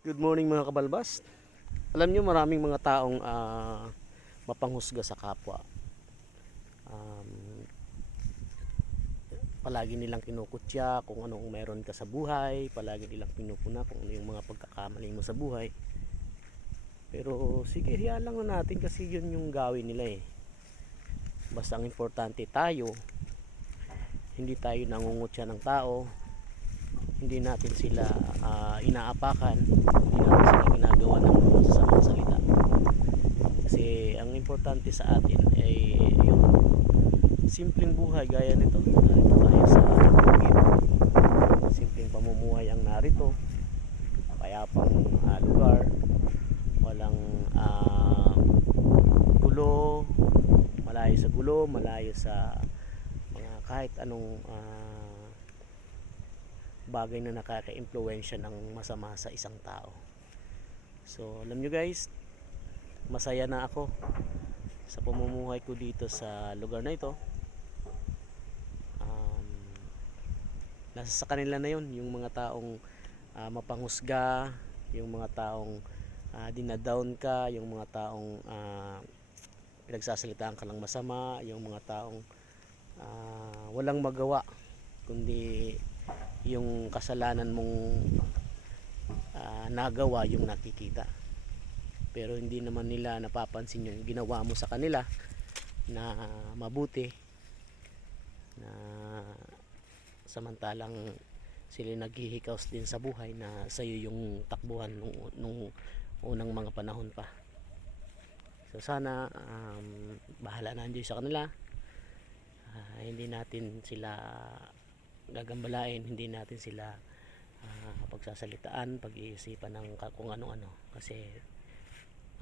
Good morning mga kabalbas. Alam nyo maraming mga taong mapanghusga sa kapwa. Um, Palagi nilang kinukutya kung anong meron ka sa buhay. Palagi nilang pinupuna kung ano yung mga pagkakamali mo sa buhay. Pero sige, hiyaan lang natin kasi yun yung gawin nila eh. Basta ang importante tayo, hindi tayo nangungutya ng tao, hindi natin sila inaapakan, hindi natin sila ginagawa ng mga masasamang salita. Kasi ang importante sa atin ay yung simpleng buhay gaya nito. Narito tayo sa bukid. Simpleng pamumuhay ang narito. Payapang lugar. Walang gulo, malayo sa mga kahit anong bagay na nakaka-impluwensya ng masama sa isang tao. So, alam nyo guys, masaya na ako sa pamumuhay ko dito sa lugar na ito. Nasa sa kanila na yun, yung mga taong mapanghusga, yung mga taong dinadown ka, yung mga taong pinagsasalitaan ka lang masama, yung mga taong walang magawa kundi yung kasalanan mong nagawa yung nakikita, pero hindi naman nila napapansin yung ginawa mo sa kanila na mabuti, na samantalang sila naghihikaos din sa buhay na sa'yo yung takbuhan nung unang mga panahon pa. So sana bahala na Diyos sa kanila. Hindi natin sila gagambalain, hindi natin sila pagsasalitaan, pag-iisipan ng kung ano-ano, kasi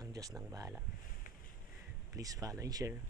ang Diyos nang bahala. Please follow and share.